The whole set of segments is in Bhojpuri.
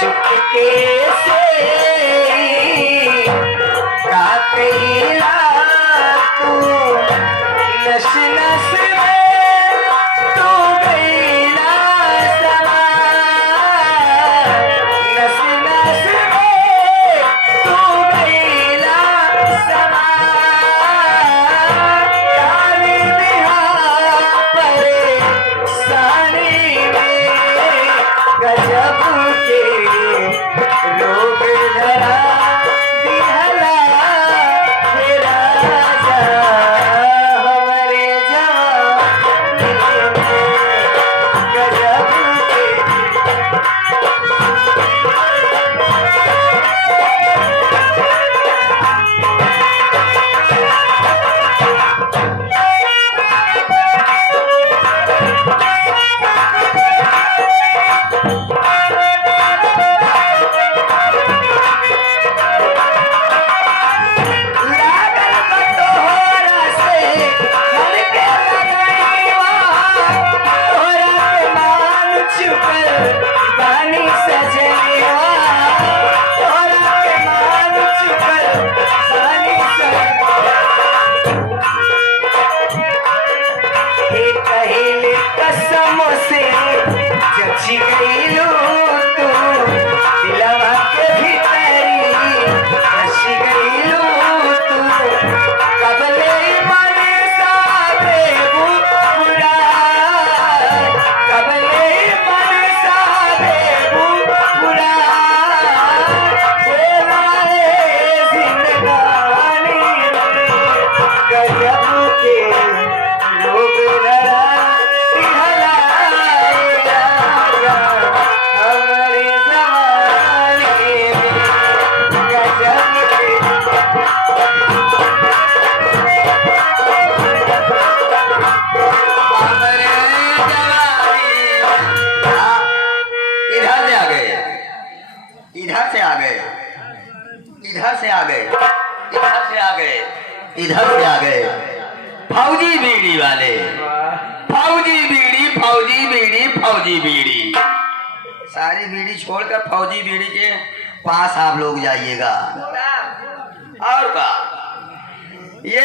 चुपके से काटेला तू नस नस में तू गईला समा नस नस में तू गईला समा काली बिहा परेशानी में गजब के रोग धरा दिहला हे राजा हमरे जवानी में गजब के लागल बटोरा से मन के लगईवा तोरा के मान चुकल बानी सजनिया तोरा के मान चुकल बानी हे कहिले कसम से जची गईलू तू दिलवा के भीतरी बस गईलू तू कबले मन साबे बुरा कबले मन साबे बुरा तेरे जिंदगानी गजब के लोग धरा दिहला हमरे जवानी में गजब के हमरे जवानी हाँ, इधर से आ गए इधर से आ गए इधर से आ गए इधर से आ गए इधर से आ गए फौजी बीड़ी वाले फौजी बीड़ी फौजी बीड़ी फौजी बीड़ी सारी बीड़ी छोड़कर फौजी बीड़ी के पास आप लोग जाइएगा और का ये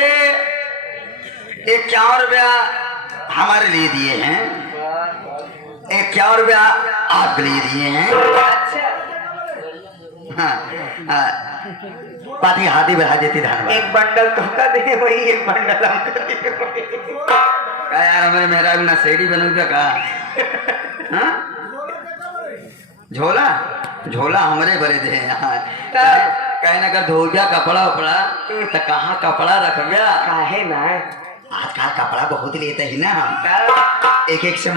51 रुपया हमारे लिए दिए हैं 51 रुपया आपके लिए दिए हैं हाँ, हाँ, पाती हाथी बढ़ा देती धान एक बंडल तुमका दे वही एक बंडल हमको दे का यार हमारे मेहरा ना सेड़ी बनू का हाँ झोला झोला हमारे भरे थे कहे ना कर धो गया कपड़ा उपड़ा तो कहाँ कपड़ा रख गया काहे ना आजकल कपड़ा बहुत लेते ही ना हम एक एक से